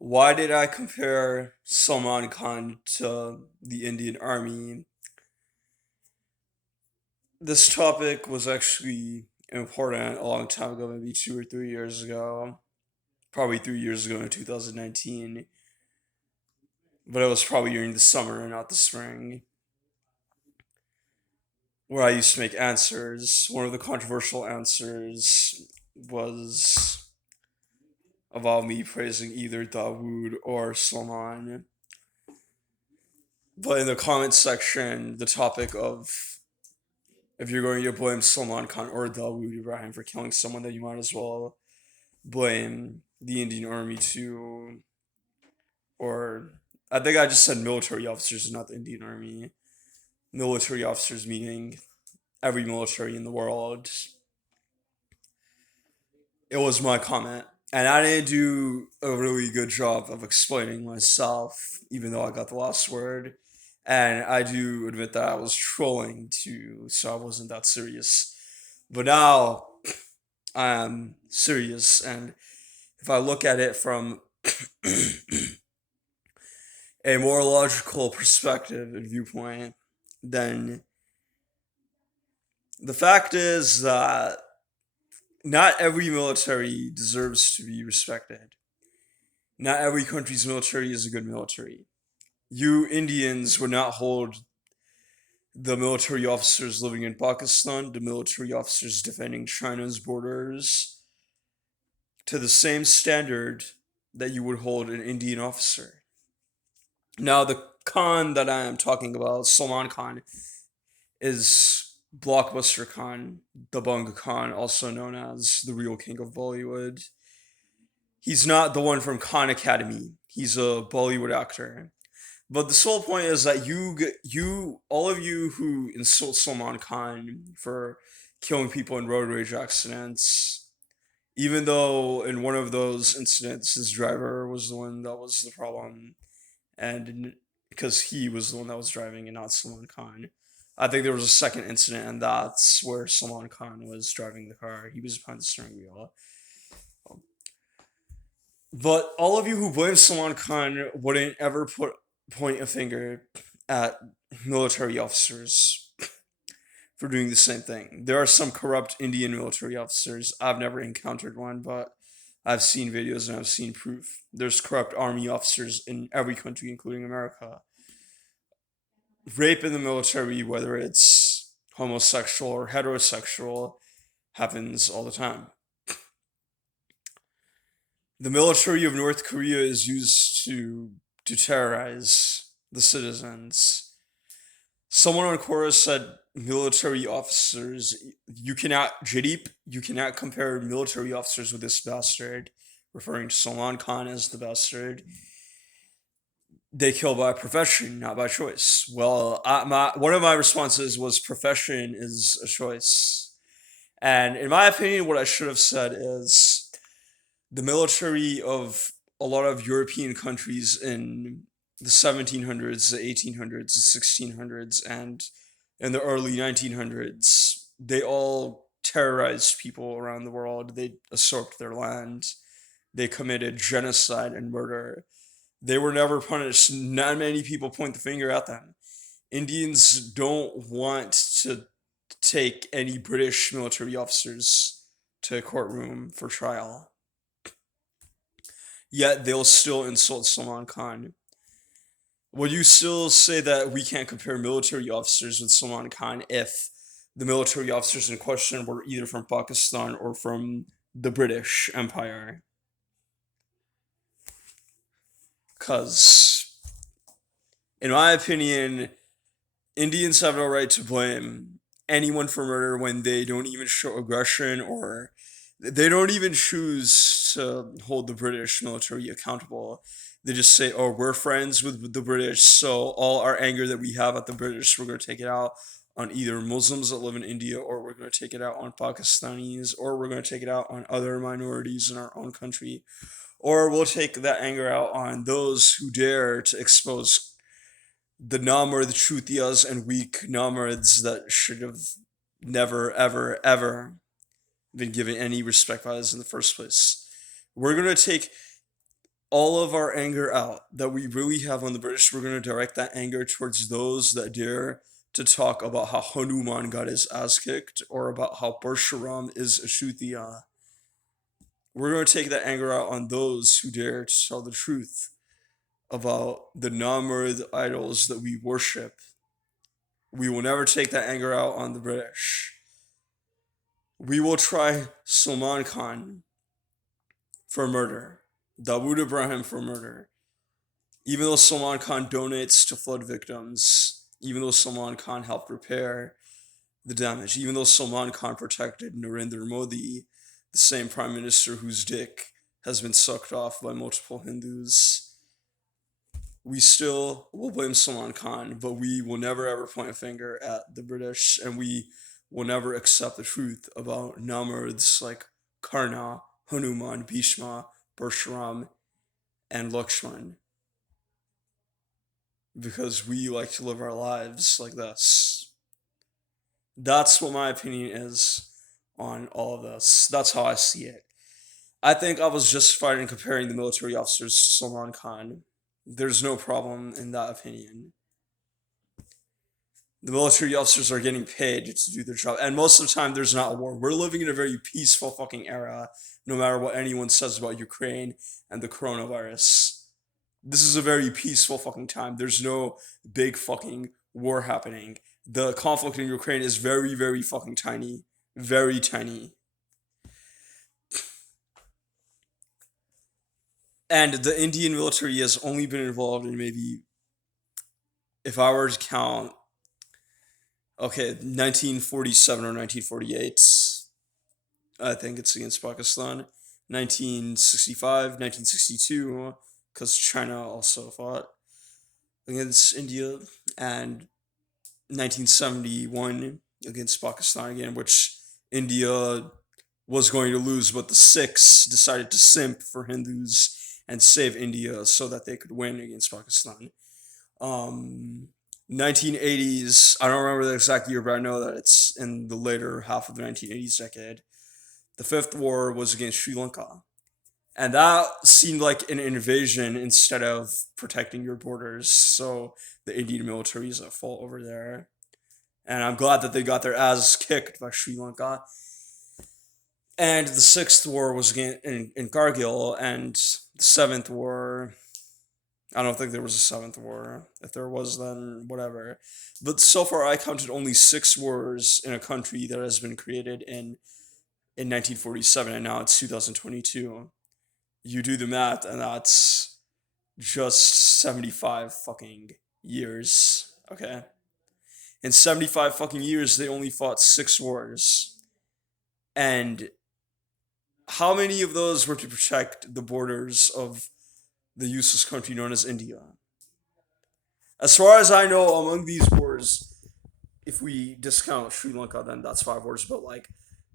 Why did I compare Salman Khan to the Indian Army? This topic was actually important a long time ago, maybe 2 or 3 years ago, probably 3 years ago in 2019, but it was probably during the summer and not the spring, where I used to make answers. One of the controversial answers was about me praising either Dawood or Salman. But in the comments section, the topic of if you're going to blame Salman Khan or Dawood Ibrahim for killing someone, then you might as well blame the Indian Army too. Or I think I just said military officers, not the Indian Army. Military officers meaning every military in the world. It was my comment. And I didn't do a really good job of explaining myself, even though I got the last word. And I do admit that I was trolling too, so I wasn't that serious. But now I am serious, and if I look at it from a more logical perspective and viewpoint, then the fact is that not every military deserves to be respected. Not every country's military is a good military. You Indians would not hold the military officers living in Pakistan, the military officers defending China's borders, to the same standard that you would hold an Indian officer. Now, the Khan that I am talking about, Salman Khan, is Blockbuster Khan, the Bunga Khan, also known as the real king of Bollywood. He's not the one from Khan Academy. He's a Bollywood actor. But the sole point is that all of you who insult Salman Khan for killing people in road rage accidents, even though in one of those incidents his driver was the one that was the problem, and because he was the one that was driving and not Salman Khan. I think there was a second incident, and that's where Salman Khan was driving the car. He was behind the steering wheel. But all of you who blame Salman Khan wouldn't ever point a finger at military officers for doing the same thing. There are some corrupt Indian military officers. I've never encountered one, but I've seen videos and I've seen proof. There's corrupt army officers in every country, including America. Rape in the military, whether it's homosexual or heterosexual, happens all the time. The military of North Korea is used to terrorize the citizens. Someone on Quora said military officers, you cannot compare military officers with this bastard, referring to Salman Khan as the bastard. They kill by profession, not by choice. Well, one of my responses was profession is a choice. And in my opinion, what I should have said is the military of a lot of European countries in the 1700s, the 1800s, the 1600s, and in the early 1900s, they all terrorized people around the world. They usurped their land. They committed genocide and murder. They were never punished. Not many people point the finger at them. Indians don't want to take any British military officers to a courtroom for trial. Yet they'll still insult Salman Khan. Would you still say that we can't compare military officers with Salman Khan if the military officers in question were either from Pakistan or from the British Empire? Because, in my opinion, Indians have no right to blame anyone for murder when they don't even show aggression or they don't even choose to hold the British military accountable. They just say, oh, we're friends with the British, so all our anger that we have at the British, we're going to take it out on either Muslims that live in India, or we're going to take it out on Pakistanis, or we're going to take it out on other minorities in our own country, or we'll take that anger out on those who dare to expose the Namr, the Truthias, and weak Namrids that should have never, ever, ever been given any respect by us in the first place. We're going to take all of our anger out that we really have on the British, we're going to direct that anger towards those that dare to talk about how Hanuman got his ass kicked or about how Parshuram is a Kshatriya. We're going to take that anger out on those who dare to tell the truth about the Namrud idols that we worship. We will never take that anger out on the British. We will try Salman Khan for murder, Dawood Ibrahim for murder. Even though Salman Khan donates to flood victims, even though Salman Khan helped repair the damage, even though Salman Khan protected Narendra Modi, the same prime minister whose dick has been sucked off by multiple Hindus, we still will blame Salman Khan, but we will never ever point a finger at the British, and we will never accept the truth about Namruds like Karna, Hanuman, Bhishma, Parshuram, and Lakshman, because we like to live our lives like this. That's what my opinion is on all of this. That's how I see it. I think I was justified in comparing the military officers to Salman Khan. There's no problem in that opinion. The military officers are getting paid to do their job, and most of the time there's not a war. We're living in a very peaceful fucking era, no matter what anyone says about Ukraine and the coronavirus. This is a very peaceful fucking time. There's no big fucking war happening. The conflict in Ukraine is very, very fucking tiny. Very tiny. And the Indian military has only been involved in maybe, if I were to count, okay, 1947 or 1948. I think it's against Pakistan. 1965, 1962, because China also fought against India, and 1971 against Pakistan again, which India was going to lose, but the Sikhs decided to simp for Hindus and save India so that they could win against Pakistan. 1980s, I don't remember the exact year, but I know that it's in the later half of the 1980s decade. The fifth war was against Sri Lanka. And that seemed like an invasion instead of protecting your borders. So the Indian military is at fault over there. And I'm glad that they got their asses kicked by Sri Lanka. And the sixth war was in Kargil, and the seventh war, I don't think there was a seventh war. If there was, then whatever. But so far, I counted only 6 wars in a country that has been created in 1947, and now it's 2022. You do the math, and that's just 75 fucking years, okay? In 75 fucking years, they only fought 6 wars. And how many of those were to protect the borders of the useless country known as India? As far as I know, among these wars, if we discount Sri Lanka, then that's 5 wars. But like,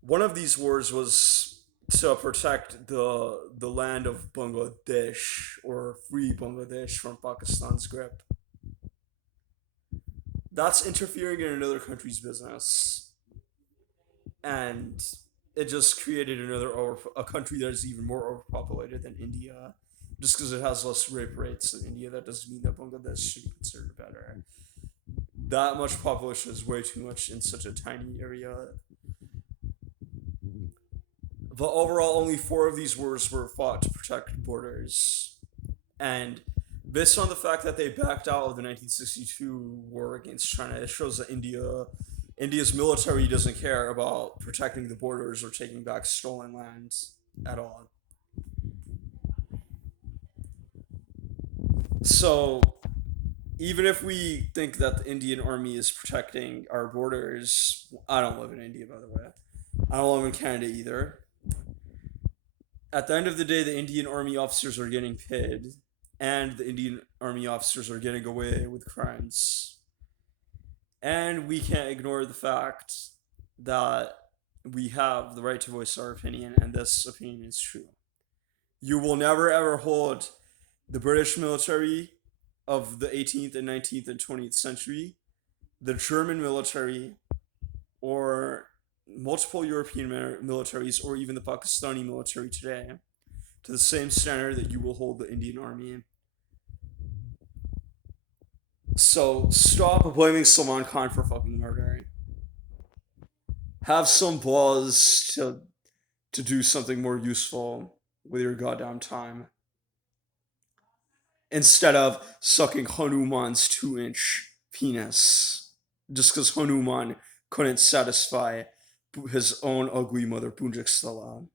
one of these wars was to protect the land of Bangladesh, or free Bangladesh from Pakistan's grip. That's interfering in another country's business, and it just created a country that is even more overpopulated than India. Just because it has less rape rates than India, that doesn't mean that Bangladesh should be considered better. That much population is way too much in such a tiny area. But overall, only 4 of these wars were fought to protect borders. And based on the fact that they backed out of the 1962 war against China, it shows that India's military doesn't care about protecting the borders or taking back stolen lands at all. So, even if we think that the Indian army is protecting our borders, I don't live in India, by the way. I don't live in Canada either. At the end of the day, the Indian army officers are getting paid, and the Indian army officers are getting away with crimes. And we can't ignore the fact that we have the right to voice our opinion, and this opinion is true. You will never ever hold the British military of the 18th and 19th and 20th century, the German military, or multiple European militaries, or even the Pakistani military today, to the same standard that you will hold the Indian Army. So stop blaming Salman Khan for fucking murdering. Have some balls to do something more useful with your goddamn time instead of sucking Hanuman's 2-inch penis just because Hanuman couldn't satisfy his own ugly mother Punjak Stala.